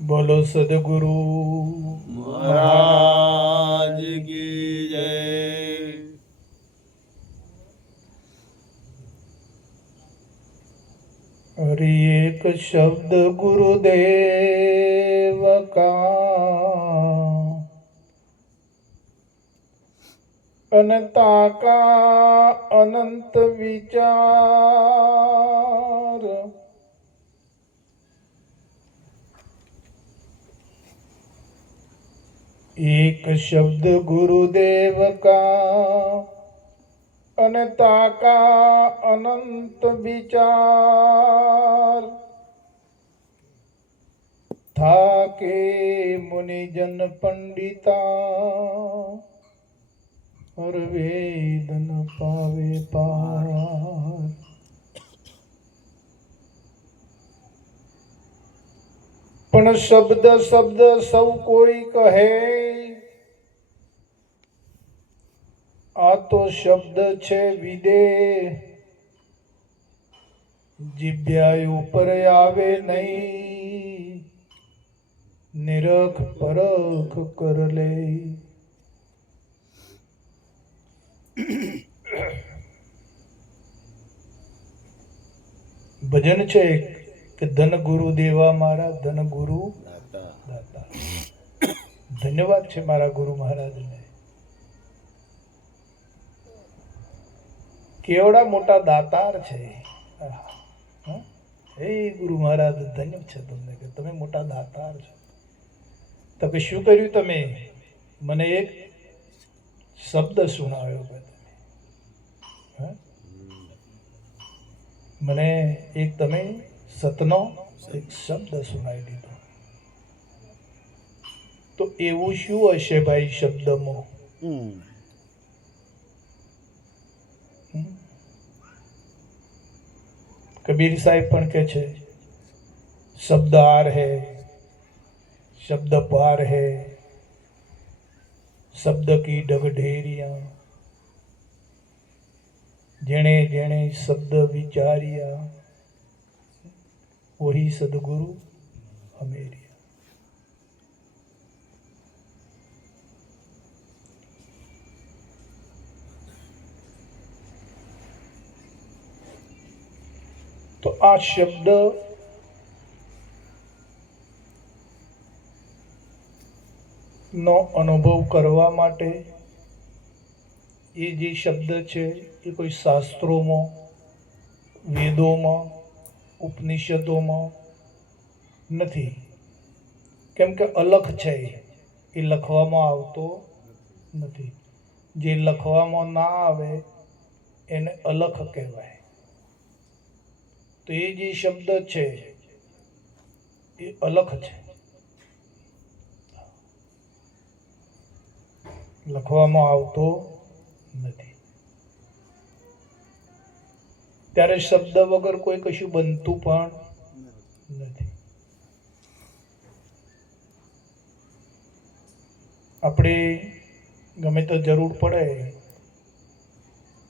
बोलो सदगुरु महाराज की जय। हरि एक शब्द गुरुदेव का अनंता का अनंत विचार। एक शब्द गुरुदेव का अनंता का अनंत विचार। था के मुनिजन पंडिता और वेद न पावे पार। पण शब्द शब्द सब कोई कहे आ तो शब्द छे विदेह। જીભ્યા ઉપર આવે નહીં નિરખ પરખ કર લે। ભજન છે કે ધન ગુરુ દેવા મારા ધન ગુરુ દાતા। ધન્યવાદ છે મારા ગુરુ મહારાજને। કેવડા મોટા દાતાર છે। હે ગુરુ મહારાજ ધન્ય છે તમને કે તમે મોટા દાતાર છો। તો કે શું કર્યું તમે? મને એક શબ્દ સુણાવ્યો કે તમે મને એક તમે સતનો એક શબ્દ સુણાવી દીધો। તો એવું શું હશે ભાઈ શબ્દમાં? कबीर साहिब पण के छे शब्द आर है शब्द पार है शब्द की ढगढेरिया। जेने जेने शब्द विचारिया वही सदगुरु हमेरिया। तो आ शब्द નો અનુભવ કરવા માટે એ જે શબ્દ છે એ કોઈ શાસ્ત્રોમાં વેદોમાં ઉપનિષદોમાં નથી। કેમ કે અલખ છે એ લખવામાં આવતો નથી। જે લખવામાં ના આવે એને અલખ કહેવાય। તો એ જે શબ્દ છે એ અલખ છે, લખવામાં આવતો નથી। ત્યારે શબ્દ વગર કોઈ કશું બનતું પણ નથી। આપણે ગમે તો જરૂર પડે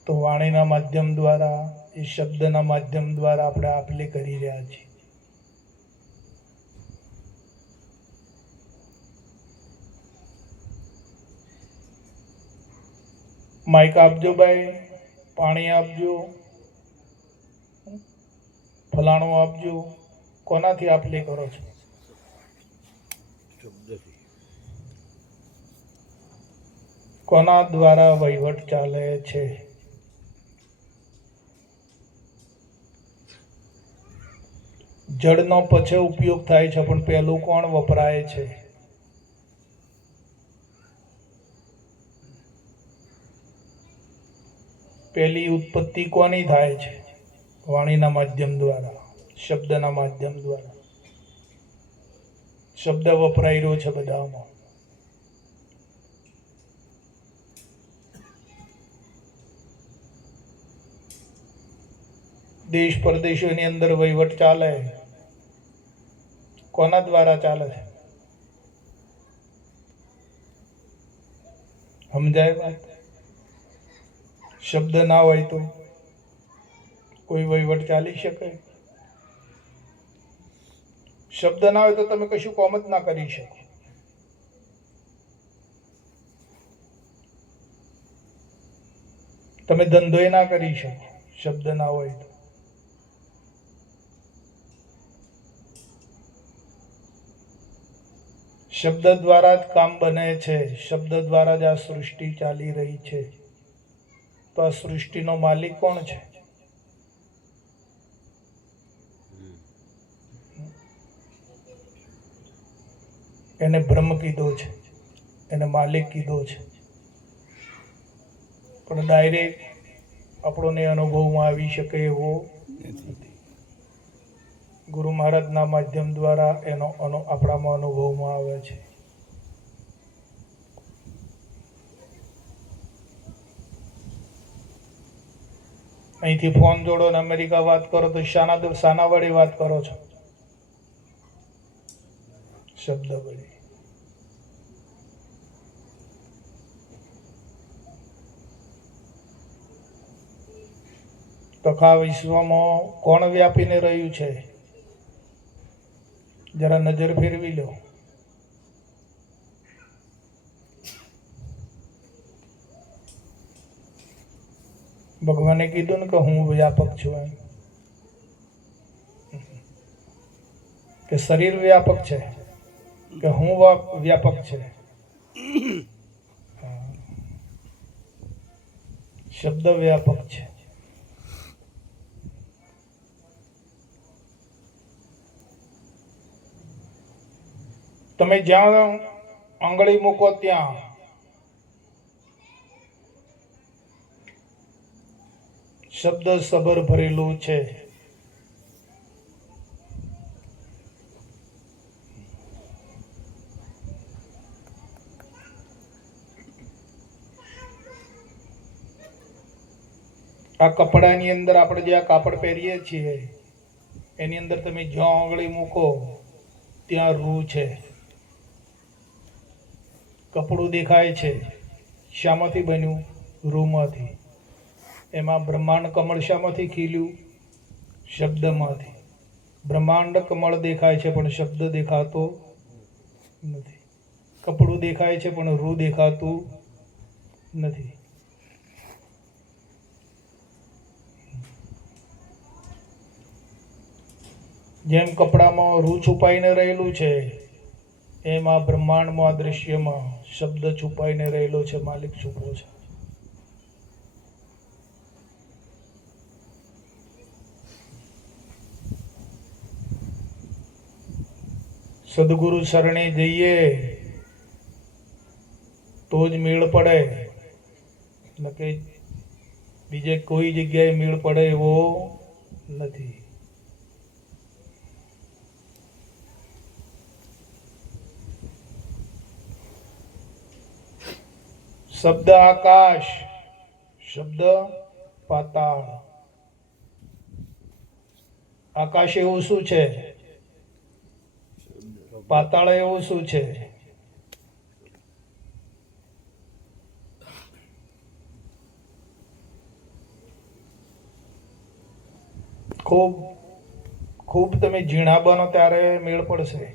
તો વાણીના માધ્યમ દ્વારા એ શબ્દના માધ્યમ દ્વારા આપણે આપલે કરી રહ્યા છીએ। માઇક આપજો ભાઈ, પાણી આપજો, ફલાણું આપજો। કોનાથી આપલે કરો છો? કોના દ્વારા વહીવટ ચાલે છે? જળનો પછી ઉપયોગ થાય છે પણ પહેલું કોણ વપરાય છે? પહેલી ઉત્પત્તિ કોની થાય છે? વાણીના માધ્યમ દ્વારા, શબ્દના માધ્યમ દ્વારા। શબ્દ વપરાઈ રહ્યો છે બધામાં। દેશ પરદેશોની અંદર વહીવટ ચાલે કોના દ્વારા ચાલે છે? સમજાય વાત? શબ્દ ના હોય તો કોઈ વહીવટ ચાલી શકે? શબ્દ ના હોય તો તમે કશું કામ જ ના કરી શકો. તમે ધંધોય ના કરી શકો શબ્દ ના હોય તો. શબ્દ દ્વારા જ કામ બને છે. શબ્દ દ્વારા જ આ સૃષ્ટિ ચાલી રહી છે. તો આ સૃષ્ટિનો માલિક કોણ છે? એને બ્રહ્મ કીધો છે, એને માલિક કીધો છે. પણ ડાયરેક્ટ આપણને અનુભવમાં આવી શકે એવો નથી. ગુરુ મહારાજના માધ્યમ દ્વારા એનો આપણામાં અનુભવમાં આવે છે. અહીંથી ફોન જોડો ને અમેરિકા વાત કરો તો શાના વડે વાત કરો છો? શબ્દ વડે. તથા વિશ્વમાં કોણ વ્યાપીને રહ્યું છે? જરા નજર ફેરવી લો. ભગવાને કીધું ને કે હું વ્યાપક છું એમ. કે શરીર વ્યાપક છે કે હું વ્યાપક છે? શબ્દ વ્યાપક છે. તમે જ્યાં આંગળી મૂકો ત્યાં શબ્દ સબર ભરેલું છે. આ કપડાની અંદર આપણે જે આ કાપડ પહેરીએ છીએ એની અંદર તમે જ્યાં આંગળી મૂકો ત્યાં રૂ છે. કપડું દેખાય છે, શામાંથી બન્યું? રૂમાંથી. એમાં બ્રહ્માંડ કમળ શામાંથી ખીલ્યું? શબ્દમાંથી. બ્રહ્માંડ કમળ દેખાય છે પણ શબ્દ દેખાતો નથી. કપડું દેખાય છે પણ રૂ દેખાતું નથી. જેમ કપડામાં રૂ છુપાઈને રહેલું છે એમ આ બ્રહ્માંડમાં દ્રશ્યમાં શબ્દ છુપાઈને રહેલો છે. માલિક છુપો છે. સદગુરુ શરણે જઈએ તો જ મેળ પડે, નકે બીજે કોઈ જગ્યાએ મેળ પડે એવો નથી. શબ્દ આકાશ, શબ્દ પાતાળ. આકાશ એવું શું છે? પાતાળ એવું શું છે? ખૂબ ખૂબ તમે ઝીણા બનો ત્યારે મેળ પડશે.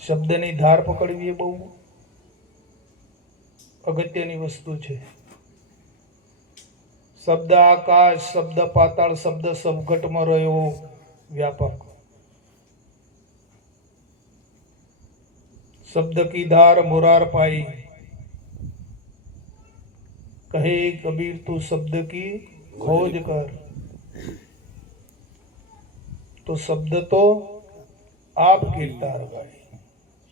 શબ્દની ધાર પકડવી એ બહુ અગત્યની વસ્તુ છે. શબ્દ આકાશ, શબ્દ પાતાળ, શબ્દ સબઘટમાં રહ્યો વ્યાપક. शब्द की धार मुरार पाई, कहे कबीर तू शब्द की खोज कर. तो शब्द तो आप कीर्तार भाई.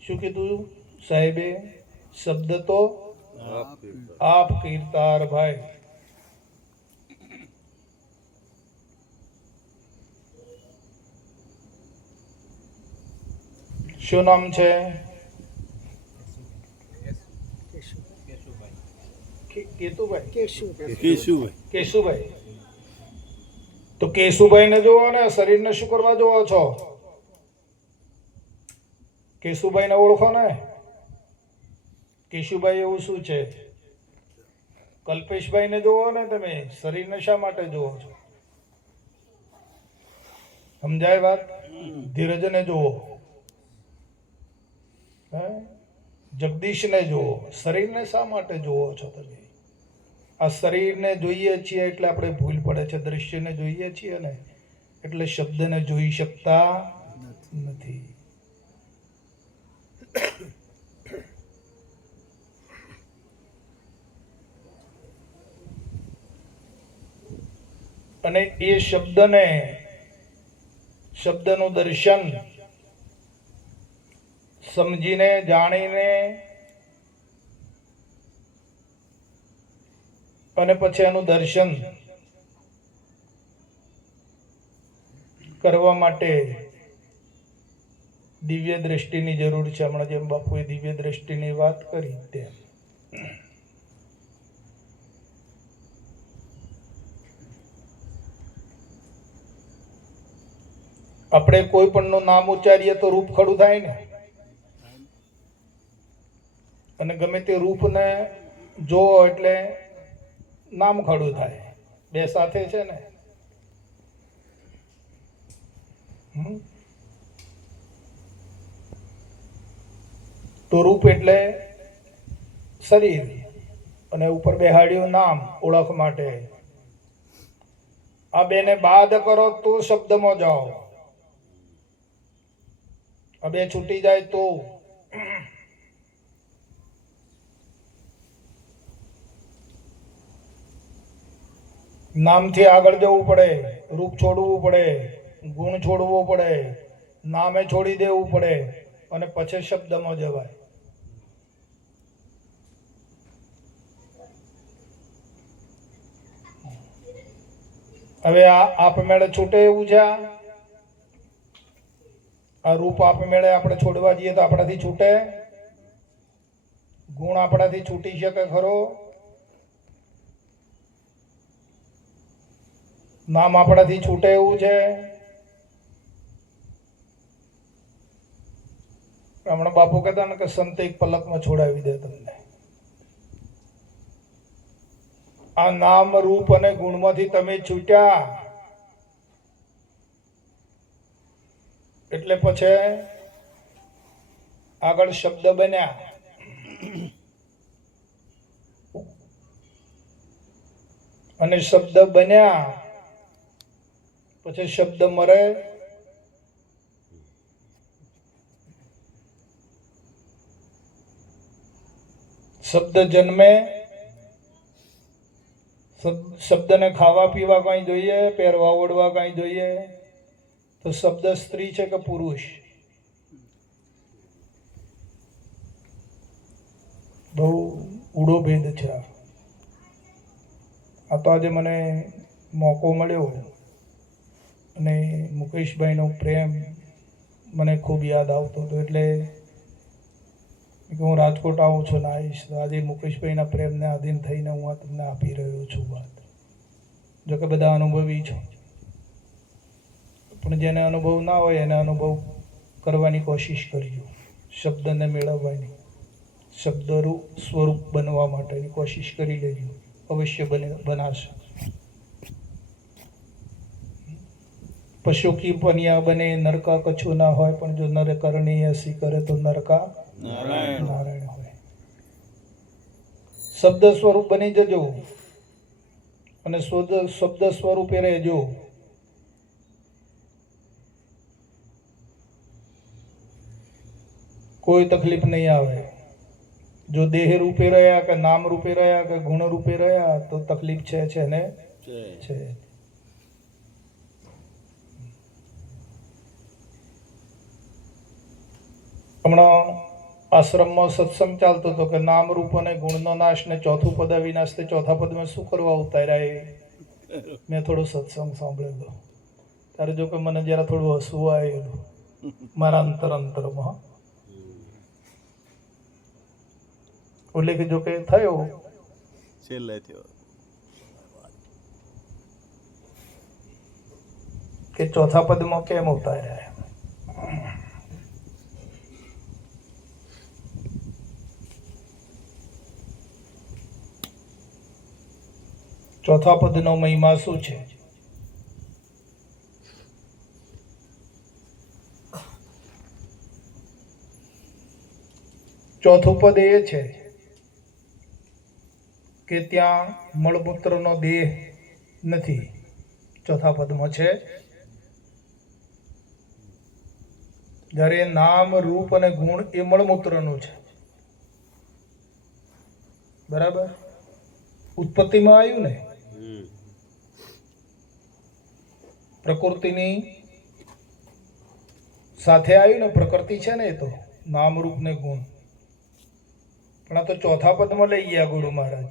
શું કીધું સાહેબે? શબ્દ તો આપ કીર્તાર ભાઈ. શું નામ છે? કેશુભાઈ. તો કેશુભાઈ ને જોવો ને, શરીર ને શું કરવા જોવો છો? કેશુભાઈ ને ઓળખો ને. કેશુભાઈ એવું શું છે? કલ્પેશભાઈ ને જોવો ને તમે, શરીર ને શા માટે જોવો છો? સમજાય વાત? ધીરજને જુઓ, હે? જગદીશને જુઓ. શરીરને શા માટે જુઓ છો તમે? આ શરીરને જોઈએ છીએ એટલે આપણે ભૂલ પડે છે. દ્રશ્યને જોઈએ છીએ ને એટલે શબ્દને જોઈ શકતા નથી. અને એ શબ્દનું દર્શન સમજીને જાણીને અને પછી એનું દર્શન કરવા માટે દિવ્ય દ્રષ્ટિની જરૂર છે. હમણાં જેમ બાપુએ દિવ્ય દ્રષ્ટિની વાત કરી તેમ આપણે કોઈ પણ નું નામ ઉચ્ચારીએ તો રૂપ ખડું થાય ને, અને ગમે તે રૂપને જો એટલે નામ ખડું થાય. બે સાથે છે ને. તો રૂપ એટલે શરીર અને ઉપર બેહાડ્યું નામ ઓળખ માટે. આ બેને બાદ કરો તો શબ્દમાં જાઓ. આ બે છૂટી જાય તો નામથી આગળ જવું પડે, રૂપ છોડવું પડે, ગુણ છોડવો પડે, નામે છોડી દેવું પડે અને પછી શબ્દમાં જવાય. હવે આ આપમેળે છૂટે એવું છે. આ રૂપ આપમેળે આપણે છોડવા જઈએ તો આપણાથી છૂટે? ગુણ આપણાથી છૂટી શકે ખરો? નામ આપણાથી છૂટે એવું છે? હમણાં બાપુ કહેતા ને કે સંત એક પલકમાં છોડાવી દે તમને. આ નામ રૂપ અને ગુણમાંથી તમે છૂટ્યા એટલે પછી આગળ શબ્દ બન્યા. અને શબ્દ બન્યા પછી શબ્દ મરે. શબ્દ જન્મે. શબ્દને ખાવા પીવા કઈ જોઈએ, પહેરવા ઓઢવા કઈ જોઈએ? તો શબ્દ સ્ત્રી છે કે પુરુષ? બહુ ઊંડો ભેદ છે. આ તો આજે મને મોકો મળ્યો અને મુકેશભાઈનો પ્રેમ મને ખૂબ યાદ આવતો હતો એટલે હું રાજકોટ આવું છું ને આવીશ તો આજે મુકેશભાઈના પ્રેમને આધીન થઈને હું આ તમને આપી રહ્યો છું વાત. જો કે બધા અનુભવી છો, પણ જેને અનુભવ ના હોય એને અનુભવ કરવાની કોશિશ કરજો. શબ્દને મેળવવાની, શબ્દરૂપ સ્વરૂપ બનવા માટેની કોશિશ કરી લેજો. અવશ્ય બનાશે. પશુ કી પનિયા બને નરકા કછું ના હોય, પણ જો નર કરણી એસી કરે તો નરકા નારાયણ હોય. શબ્દ સ્વરૂપ બની જજો અને શબ્દ સ્વરૂપે રહેજો. કોઈ તકલીફ નહીં આવે. જો દેહ રૂપે રહ્યા કે નામ રૂપે રહ્યા કે ગુણ રૂપે રહ્યા તો તકલીફ છે ને છે. હમણાં આશ્રમમાં સત્સંગ ચાલતો હતો કે નામ રૂપ અને ગુણનો નાશ ને ચોથું પદ અવિનાશ. તે ચોથા પદમાં શું કરવા ઉતાર્યા? મેં થોડો સત્સંગ સાંભળેલો ત્યારે જો કે મને જરા થોડું હસવું આવેલું મારા અંતરમાં. ઉલ્લેખ જો કે થયો છેલ્લે થયો કે ચોથા પદમાં કેમ ઉતાર્યા. ચોથા પદનો મહિમા શું છે? ચોથું પદ એ છે કે ત્યાં મળમૂત્રનો દેહ નથી. ચોથા પદમાં છે જ્યારે નામ રૂપ અને ગુણ એ મળમૂત્રનું છે. બરાબર? ઉત્પત્તિમાં આવ્યું ને, પ્રકૃતિની સાથે આવ્યું ને, પ્રકૃતિ છે ને, એ તો નામ રૂપ ને ગુણ. પણ આ તો ચોથા પદમાં લઈ ગયા ગુરુ મહારાજ.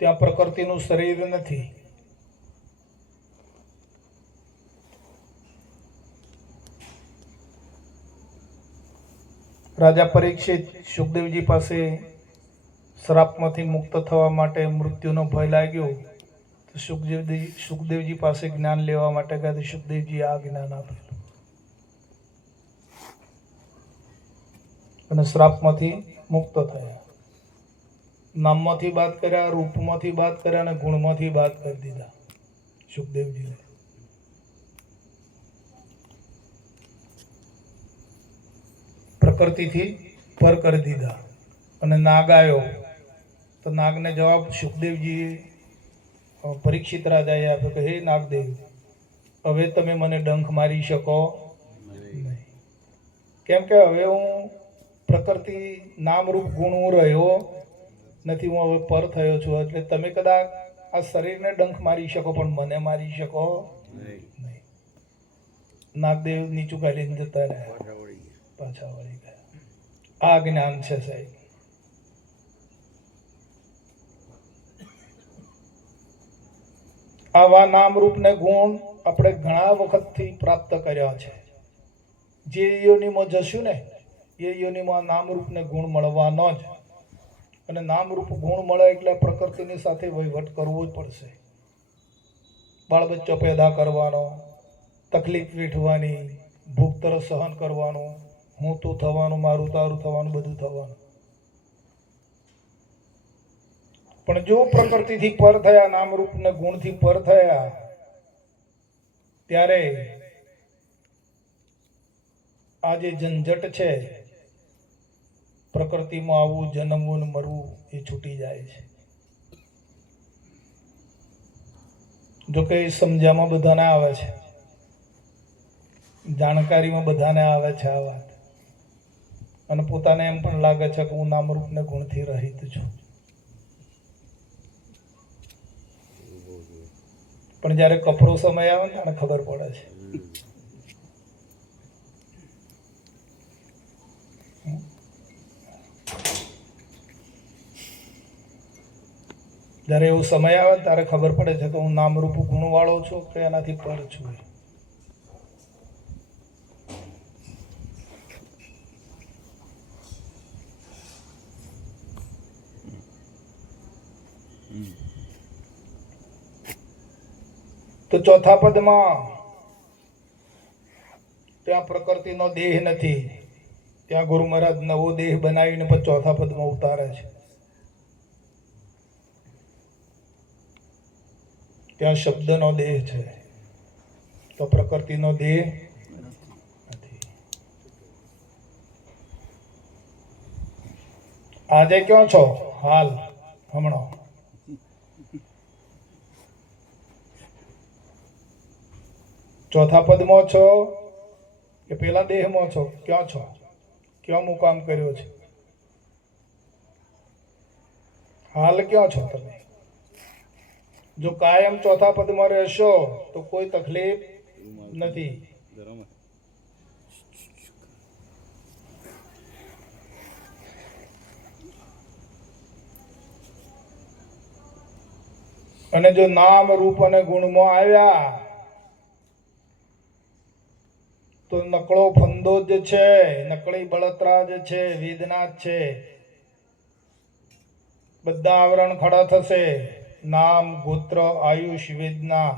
ત્યાં પ્રકૃતિનું શરીર નથી. રાજા પરીક્ષિત સુખદેવજી પાસે શ્રાપમાંથી મુક્ત થવા માટે મૃત્યુનો ભય લાગ્યો તો સુખદેવજી પાસે જ્ઞાન લેવા માટે ગયા. સુખદેવજી આ જ્ઞાન આપેલું અને શ્રાપમાંથી મુક્ત થયા. નામમાંથી બાદ કર્યા, રૂપમાંથી બાદ કર્યા અને ગુણમાંથી બાદ કરી દીધા સુખદેવજીને. પ્રકૃતિથી પર કરી દીધા. અને નાગ આવ્યો તો નાગને જવાબ સુખદેવજી પરીક્ષિત રાજાએ આપ્યો કે હે નાગદેવ, હવે તમે મને ડંખ મારી શકો નહીં. કેમ કે હવે હું પ્રકૃતિ નામ રૂપ ગુણ હું રહ્યો નથી, હું હવે પર થયો છું. એટલે તમે કદાચ આ શરીરને ડંખ મારી શકો પણ મને મારી શકો નહીં. નાગદેવ નીચું કાઢીને જતા રહ્યા, પાછા વળી ગયા. આ જ્ઞાન છે સાહેબ. આવા નામ રૂપ ને ગુણ આપણે ઘણા વખતથી પ્રાપ્ત કર્યા છે. જે યોનિમાં જશું ને એ યોનિમાં નામ રૂપ ને ગુણ મળવાનો જ. અને નામ રૂપ ગુણ મળે એટલે પ્રકૃતિની સાથે વહીવટ કરવો જ પડશે. બાળ બચ્ચો પેદા કરવાનો, તકલીફ વેઠવાની, ભૂખ તરસ સહન કરવાનું, હું તું થવાનું, મારું તારું થવાનું, બધું થવાનું. પણ જો પ્રકૃતિથી પર થયા, નામ રૂપ ને ગુણથી પર થયા, ત્યારે આ જે ઝંઝટ છે પ્રકૃતિમાં આવવું, જન્મવું ને મરવું, એ છૂટી જાય છે. જો કે સમજવામાં બધાને આવે છે, જાણકારીમાં બધાને આવે છે આ વાત, અને પોતાને એમ પણ લાગે છે કે હું નામરૂપ ને ગુણથી રહિત છું. પણ જ્યારે કપરો સમય આવે ને ત્યારે ખબર પડે છે. જ્યારે એવો સમય આવે ત્યારે ખબર પડે છે કે હું નામરૂપ ગુણ વાળો છું કે એનાથી પર છું. તો ચોથા પદમાં ત્યાં પ્રકૃતિનો દેહ નથી. ત્યાં ગુરુ મહારાજ નવો દેહ બનાવીને પછી ચોથા પદમાં ઉતારે છે. ત્યાં શબ્દનો દેહ છે, તો પ્રકૃતિનો દેહ નથી. આજે ક્યાં છો? હાલ, હમણાં. ચોથા પદમાં છો કે પેલા દેહમાં છો? ક્યાં છો? ક્યાં મુકામ કર્યો છે? હાલ ક્યાં છો તમે? જો કાયમ ચોથા પદમાં રહેશો તો કોઈ તકલીફ નથી. અને જો નામ રૂપ અને ગુણમાં આવ્યા તો નકળો ફંદો જ છે, નકળી બળતરા જ છે, વેદના જ છે. બધા આવરણ ખડા થશે. નામ, ગોત્ર, આયુષ, વેદના,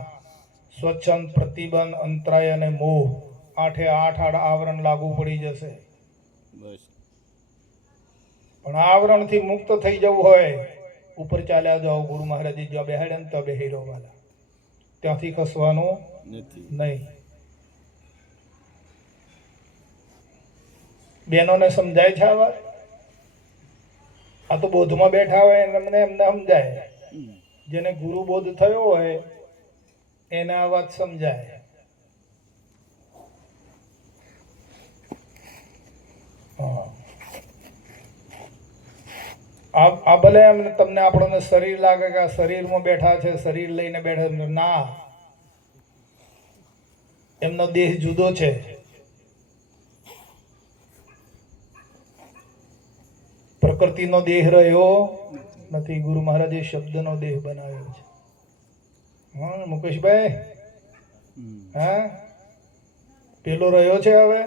સ્વચ્છંદ, પ્રતિબંધ, અંતરાય અને મોહ, 8 આવરણ લાગુ પડી જશે. પણ આવરણથી મુક્ત થઈ જવું હોય, ઉપર ચાલ્યા જાઓ. ગુરુ મહારાજે જ્યાં બેહાડ્યા ને ત્યાં બેહી રહેવાના, ત્યાંથી ખસવાનું નહીં. બહેનોને સમજાય છે આ વાત? આ તો બોધમાં બેઠા હોય એમને એમને સમજાય. જેને ગુરુ બોધ થયો હોય એને આ વાત સમજાય. હા. આ ભલે એમને તમને આપણને શરીર લાગે કે આ શરીરમાં બેઠા છે, શરીર લઈને બેઠા છે. ના, એમનો દેહ જુદો છે. પ્રકૃતિનો દેહ રહ્યો નથી. ગુરુ મહારાજે શબ્દનો દેહ બનાવ્યો છે. હા મુકેશભાઈ, હા પેલો રહ્યો છે હવે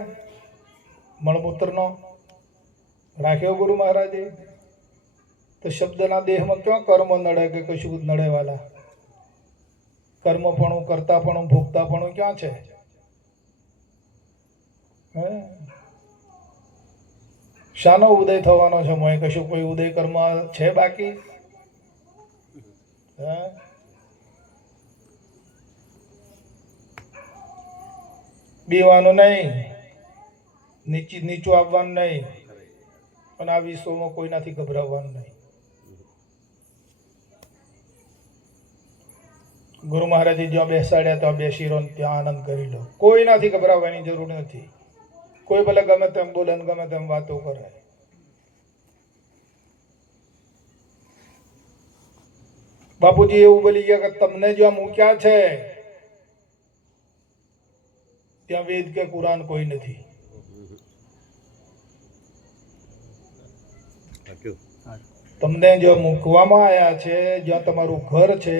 મળમૂત્રનો રાખ્યો ગુરુ મહારાજે. તો શબ્દના દેહમાં ક્યાં કર્મ નડે કે કશું જ નડે વાલા? કર્મપણું, કરતાપણું, ભોગતાપણું ક્યાં છે? હે? શાનો ઉદય થવાનો છે? મોય કશું કોઈ ઉદય કર્મ છે બાકી? હે? બીવાનું નહીં, નીચું આવવાનું નહીં, અને આ વિશ્વમાં કોઈનાથી ગભરાવાનું નહીં. ગુરુ મહારાજે જ્યાં બેસાડ્યા ત્યાં બેસી રહો, ત્યાં આનંદ કરી લો. કોઈનાથી ગભરાવાની જરૂર નથી. કોઈ ભલે ગમે તેમ બોલે ને ગમે તેમ વાતો કરે. બાપુજી એવું બોલી ગયા કે તમને જ્યાં મૂક્યા છે ત્યાં વેદ કે કુરાન કોઈ નથી. તમને જ્યાં મૂકવામાં આવ્યા છે, જ્યાં તમારું ઘર છે,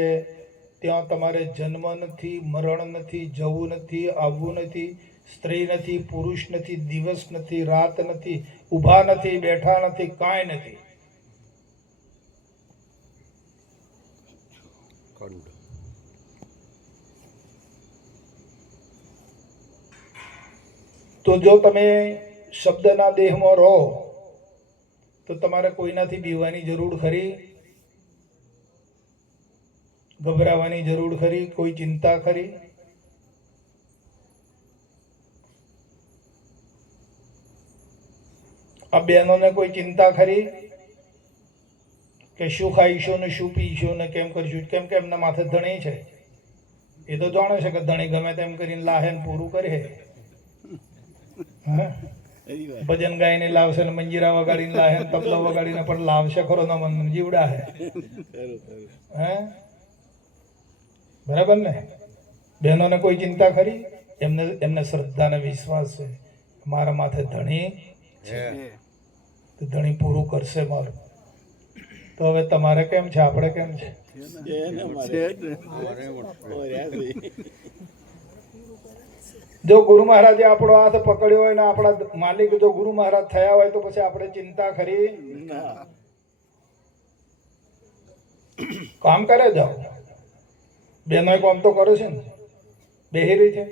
ત્યાં તમારે જન્મ નથી, મરણ નથી, જવું નથી, આવવું નથી, સ્ત્રી નથી, પુરુષ નથી, દિવસ નથી, રાત નથી, ઊભા નથી, બેઠા નથી, કાંઈ નથી. તો જો તમે શબ્દના દેહમાં રહો તો તમારે કોઈનાથી બીવાની જરૂર ખરી? ગભરાવાની જરૂર ખરી? કોઈ ચિંતા ખરી? આ બહેનોને કોઈ ચિંતા ખરી કે શું ખાઈશું ને શું પીશું ને કેમ કરશું? કેમ કે એમના માથે ધણી છે. એ તો જાણે છે કે ધણી ગમે તેમ કરીને લાહે ને પૂરું કરે. ભજન ગાઈને લાવશે ને મંજીરા વગાડીને લાહે ને તબલો વગાડીને પણ લાવશે ખરો ને મન જીવડા હે. હે? બરાબર ને? બહેનોને કોઈ ચિંતા ખરી? એમને શ્રદ્ધા ને વિશ્વાસ છે મારા માથે ધણી છે, તો ધણી પૂરું કરશે મારું. તો હવે તમારે કેમ છે? આપણે કેમ છે? જો ગુરુ મહારાજે આપણો હાથ પકડ્યો હોય ને આપણા માલિક જો ગુરુ મહારાજ થયા હોય તો પછી આપણે ચિંતા ખરી? કામ કરે જાઓ. બહેનો કામ તો કરે છે ને, બેહી રહી છે,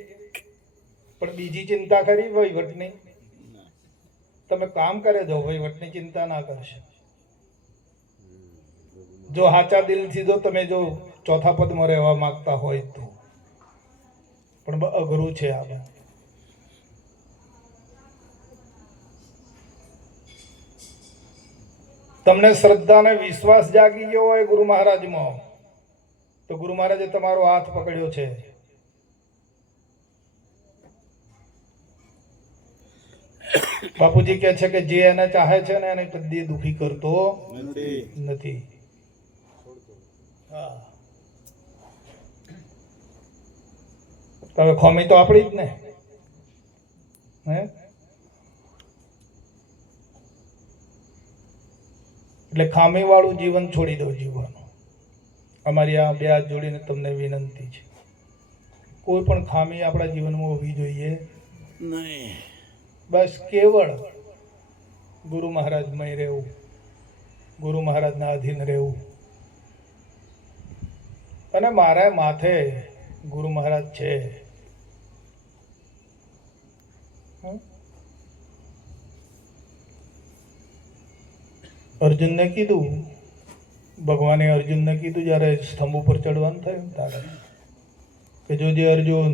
પણ બીજી ચિંતા ખરી વહીવટની? તમે કામ કરે જાઓ, વહીવટની ચિંતા ના કરશો. જો સાચા દિલથી જો તમે જો ચોથા પદમાં રહેવા માંગતા હોય તો, પણ અઘરું છે આ. તમને શ્રદ્ધા અને વિશ્વાસ જાગી ગયો હોય ગુરુ મહારાજમાં, તો ગુરુ મહારાજે તમારો હાથ પકડ્યો છે. બાપુજી કહે છે કે જે એને ચાહે છે ને એને કદી દુખી કરતો નથી. હવે ખોમી તો આપણી જ ને. હે? એટલે ખામી વાળું જીવન છોડી દો જીવવાનું. અમારી આ બે હાથ જોડીને તમને વિનંતી છે, કોઈ પણ ખામી આપણા જીવનમાં હોવી જોઈએ નહીં. બસ કેવળ ગુરુ મહારાજમય રહેવું, ગુરુ મહારાજના અધીન રહેવું. અને મારા માથે ગુરુ મહારાજ છે. અર્જુનને કીધું, ભગવાને અર્જુનને કીધું જ્યારે સ્તંભ ઉપર ચડવાનું થયું ત્યારે કે જોજે અર્જુન,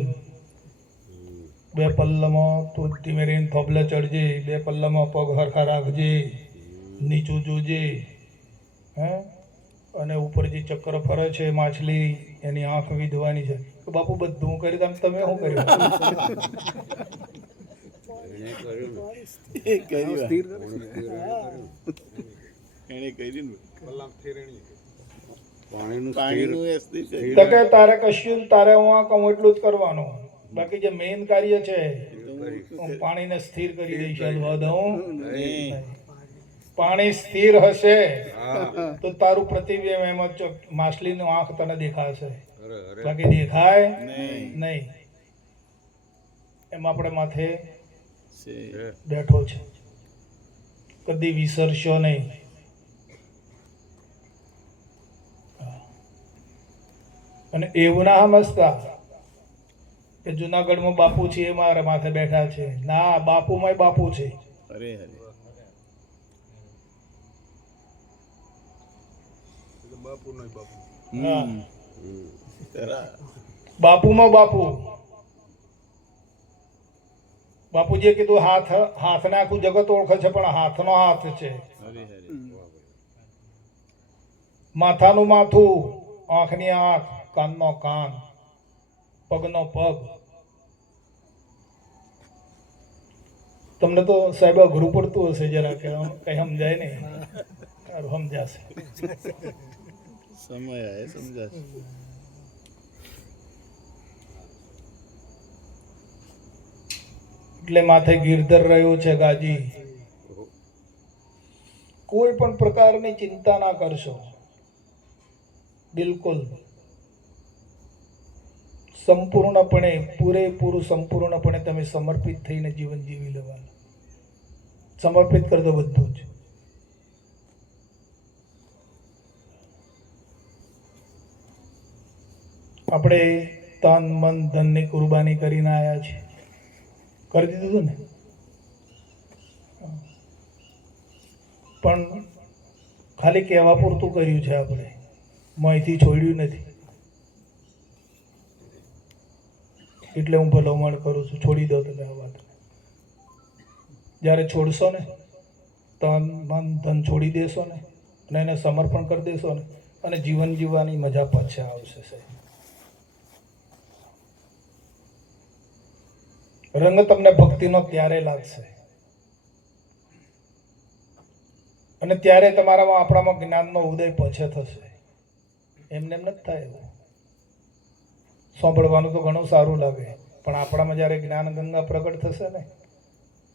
બે પલ્લામાં તું ધીમે રહીને થોભલે ચડજે, બે પલ્લામાં પગ હરખા રાખજે, નીચું જોજે, હે, અને ઉપર જે ચક્ર ફરે છે માછલી એની આંખ વિધવાની છે. તો બાપુ બધું હું કરી દઉં, તમે શું કર્યું? એ કર્યું. એણે કર્યું ને. પાણીનું એ સ્થિર કર્યું. તો કે તારે કશું તારે હું કહું એટલું જ કરવાનું. બાકી જે મેઇન કાર્ય છે હું પાણીને સ્થિર કરી દઈશ. હલવા દઉં નહીં. પાણી સ્થિર હશે તો તારું પ્રતિબિંબ એમાં માછલીનો આંખ તને દેખાશે, બાકી દેખાય નહીં. એમ આપણે માથે છે. બેઠો છે, કદી વિસરશો નહીં. અને એવું ના સમજતા કે જુનાગઢમાં બાપુ છે એ મારા માથે બેઠા છે. ના, બાપુમાંય બાપુ છે. અરે અરે. હા, તારા બાપુમાં બાપુ. બાપુજીએ કીધું હાથને આખું જગત ઓળખે છે, પણ હાથનો હાથ છે, હરે હરે. માથાનું માથું, આંખની આંખ, કાનનો કાન, પગનો પગ. તમને તો સાહેબ અઘરું પડતું હશે જરા, કે કઈ સમજાય નહીં. સારું સમજાશે. સમય આવે સમજાશે. એટલે માથે ગિરધર રહ્યું છે ગાજી. કોઈ પણ પ્રકારની ચિંતા ના કરશો, બિલકુલ સંપૂર્ણપણે, પૂરેપૂરું સંપૂર્ણપણે તમે સમર્પિત થઈને જીવન જીવી લેવાનું. સમર્પિત કરી દો બધું જ. આપણે તન મન ધનની કુરબાની કરીને આવ્યા છીએ. કરી દીધું ને? પણ ખાલી કહેવા પૂરતું કર્યું છે આપણે, માહિતી છોડ્યું નથી. એટલે હું ભલામણ કરું છું, છોડી દો તમે આ વાત. જ્યારે છોડશો ને, તન મન ધન છોડી દેશો ને, અને એને સમર્પણ કરી દેશો ને, અને જીવન જીવવાની મજા પાછા આવશે સાહેબ. રંગ તમને ભક્તિનો ત્યારે લાગશે, અને ત્યારે તમારામાં આપણામાં જ્ઞાનનો ઉદય પછી થશે. એમને એમ નથી થાય એવું. સાંભળવાનું તો ઘણું સારું લાગે, પણ આપણામાં જ્યારે જ્ઞાન ગંગા પ્રગટ થશે ને,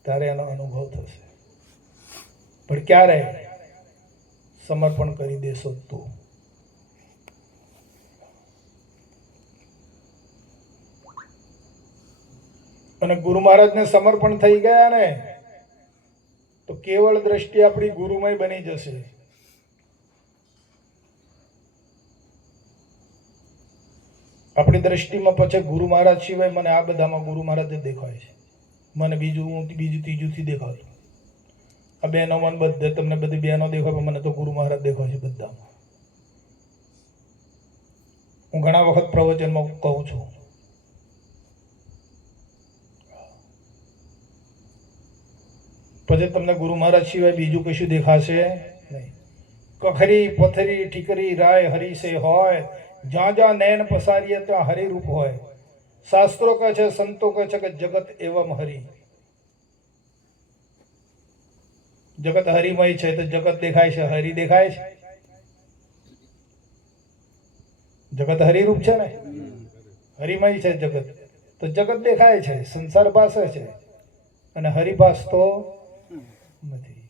ત્યારે એનો અનુભવ થશે. પણ ક્યારે? સમર્પણ કરી દેશો તો. અને ગુરુ મહારાજને સમર્પણ થઈ ગયા ને, તો કેવળ દ્રષ્ટિ આપણી ગુરુમય બની જશે. આપણી દ્રષ્ટિમાં પછી ગુરુ મહારાજ સિવાય મને આ બધામાં ગુરુ મહારાજ જ દેખાય છે. મને બીજું ત્રીજુંથી દેખાતું. આ બહેનો મને બધે, તમને બધી બહેનો દેખાય, પણ મને તો ગુરુ મહારાજ દેખાય છે બધામાં. હું ઘણા વખત પ્રવચનમાં કહું છું, પછી તમને ગુરુ મહારાજ સિવાય બીજું કશું દેખાશે નહીં. કખરી પથરી ઠીકરી રાય હરી સે હોય, જ્યાં જ્યાં નૈન પસારીએ ત્યાં હરિરૂપ હોય. શાસ્ત્રો કહે છે, સંતો કહે છે કે જગત એવમ હરિ. જગત હરિમય છે, તો જગત દેખાય છે, હરિ દેખાય છે. જગત હરિરૂપ છે ને, હરિમય છે જગત, તો જગત દેખાય છે, સંસાર ભાસે છે, અને હરિભાસ તો નથી.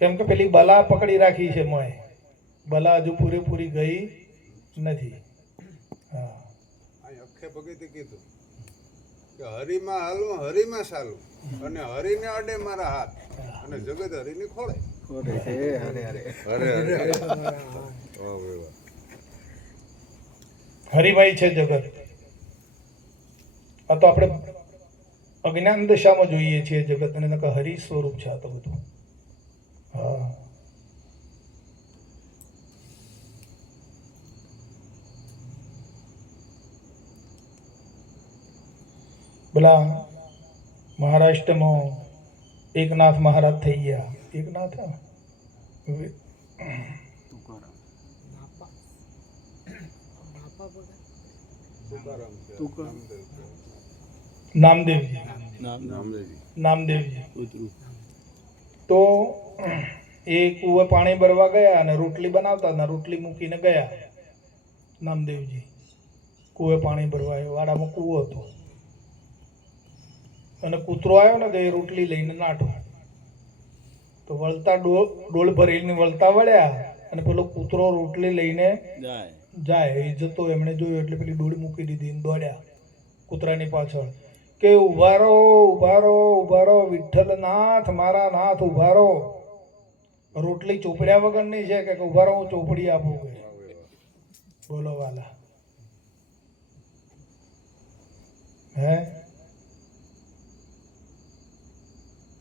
કેમ કે પેલી બલા પકડી રાખી છે મોય, બલા હજુ પૂરેપૂરી ગઈ નથી. હા, અખે ભગતે કીધું કે હરિમાં હાલવું, હરિમાં ચાલવું, અને હરિને અડે મારા હાથ, અને જગત હરિની ખોળે. હરિમય છે જગત. આ તો આપણે અજ્ઞાન દશામાં જોઈએ છીએ જગત, અને હરિ સ્વરૂપ છે આ તો બધું. હા, પેલા મહારાષ્ટ્રમાં એકનાથ મહારાજ થઈ ગયા. એકનાથ હા? તુકારામ છે તુકાર- નામદેવ છે. નામદેવજી. નામદેવજી નામદેવજી. કૂતરું. તો એ કૂવે પાણી ભરવા ગયા અને રોટલી બનાવતા હતા. રોટલી મૂકીને ગયા નામદેવજી કૂવે પાણી ભરવા આવ્યો. વાડામાં કૂવો હતો અને કૂતરો આવ્યો ને તો એ રોટલી લઈને નાઠો. તો વળતા ડોલ ભરીને વળતા વળ્યા અને પેલો કૂતરો રોટલી લઈને જાય. જાય. એ જતો એમણે જોયું એટલે પેલી ડોળી મૂકી દીધી ને દોડ્યા કૂતરાની પાછળ કે ઉભા રહો, ઉભા રહો, ઉભા રહો, વિઠ્ઠલનાથ મારા નાથ ઉભા રહો. રોટલી ચોપડ્યા વગરની છે કે ઉભા રહો હું ચોપડી આપું કે. બોલો વાલા. હે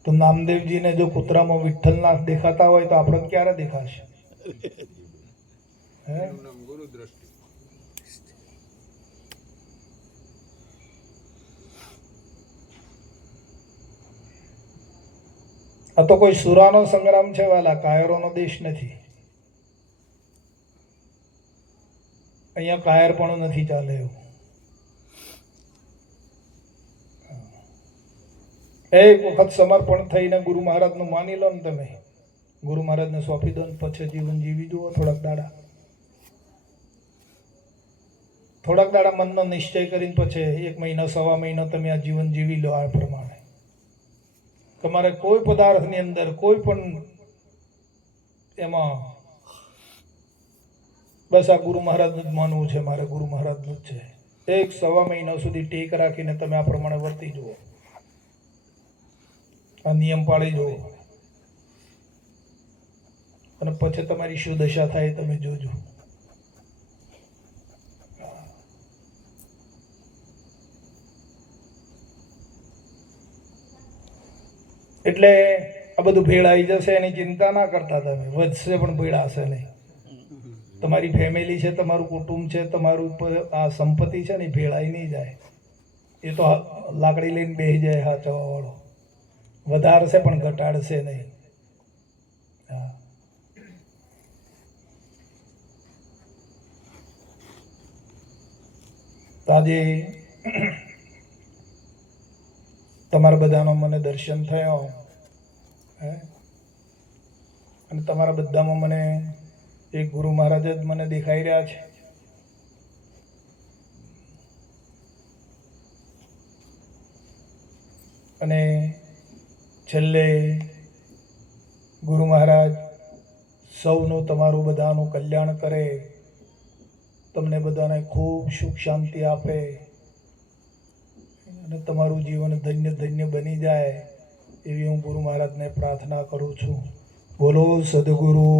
તો નામદેવજીને જો કૂતરામાં વિઠ્ઠલનાથ દેખાતા હોય તો આપણે ક્યારે દેખાશે? હે એનું નામ ગુરુ દ્રષ્ટિ. આ તો કોઈ સુરાનો સંગ્રામ છે વાલા, કાયરોનો દેશ નથી. અહીંયા કાયર પણ નથી ચાલે એવું. એક વખત સમર્પણ થઈને ગુરુ મહારાજનું માની લો ને તમે, ગુરુ મહારાજને સોંપી દો ને પછી જીવન જીવી જુઓ. થોડાક દાડા મનનો નિશ્ચય કરીને પછી 1 મહિના 1.25 મહિના તમે આ જીવન જીવી લો. આ પ્રમાણે તમારે કોઈ પદાર્થની અંદર કોઈ પણ એમાં બસ આ ગુરુ મહારાજનું જ માનવું છે, મારે ગુરુ મહારાજનું જ છે. 1.25 મહિના સુધી ટેક રાખીને તમે આ પ્રમાણે વર્તી જુઓ, આ નિયમ પાળી જુઓ અને પછી તમારી શું દશા થાય તમે જોજો. એટલે આ બધું ભેળ આવી જશે એની ચિંતા ના કરતા તમે. વધશે પણ ભેળાશે નહીં. તમારી ફેમિલી છે, તમારું કુટુંબ છે, તમારું આ સંપત્તિ છે ને ભેળાઈ નહીં જાય. એ તો લાકડી લઈને બેસી જાય હાચવા વાળો. વધારશે પણ ઘટાડશે નહીં. હા તો આજે તમારા બધાનો મને દર્શન થયો હે, અને તમારા બધામાં મને એક ગુરુ મહારાજ જ મને દેખાઈ રહ્યા છે. અને છેલ્લે ગુરુ મહારાજ સૌનું તમારું બધાનું કલ્યાણ કરે, તમને બધાને ખૂબ સુખ શાંતિ આપે અને તમારું જીવન ધન્ય ધન્ય બની જાય એવી હું ગુરુ મહારાજને પ્રાર્થના કરું છું. બોલો સદગુરુ